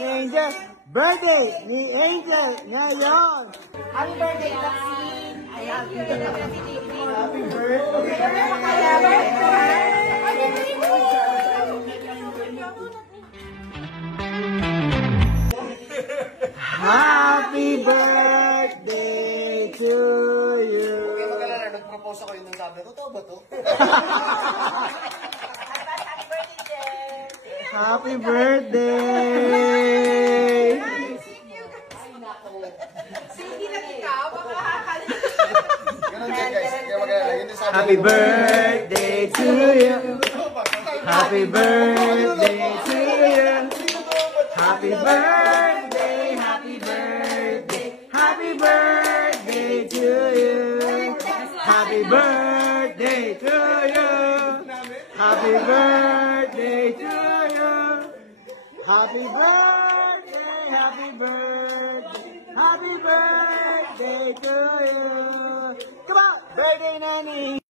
Angel, birthday ni Angel ngayon. Happy birthday, Maxine. Happy birthday. Happy birthday. Happy birthday to you. Nag-propose ako yun ng sabi. Totoo ba to? Happy birthday! Sige lang ikaw, Ganun din guys. Kaya mag-alala. Yun din sabi. Happy birthday to you! Happy birthday to you! Happy birthday! Happy birthday! Happy birthday to you! Happy birthday to you! Happy birthday to you! Happy birthday, happy birthday, happy birthday to you. Come on, birthday Nani.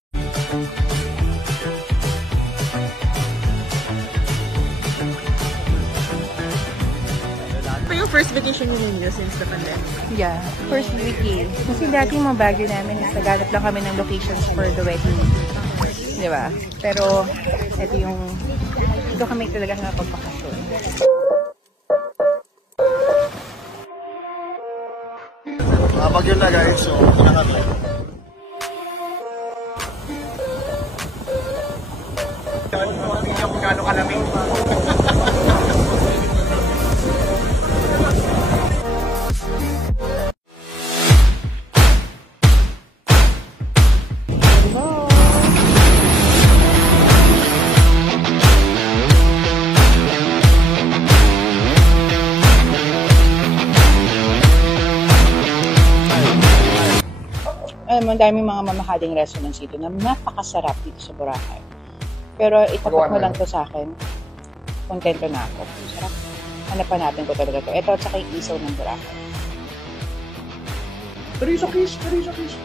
Ito yung first vacation ninyo since the pandemic? Yeah, first weekend. Kasi dati yung mga Baguio namin is naghanap lang kami ng locations for the wedding. Di ba? Pero ito kami talaga nakapagpakasyon. Bagyo na guys, so ito na kami. Hindi ako gano'ng kalamig. Alam mo, daming mga mamakaling restaurants dito na napakasarap dito sa Boracay. Pero itapat mo lang to sa akin. Kontento na ako. Sarap. Hanapan natin ko talaga to. Ito at saka yung isaw ng Boracay. Teresa Kiss, Teresa Kiss.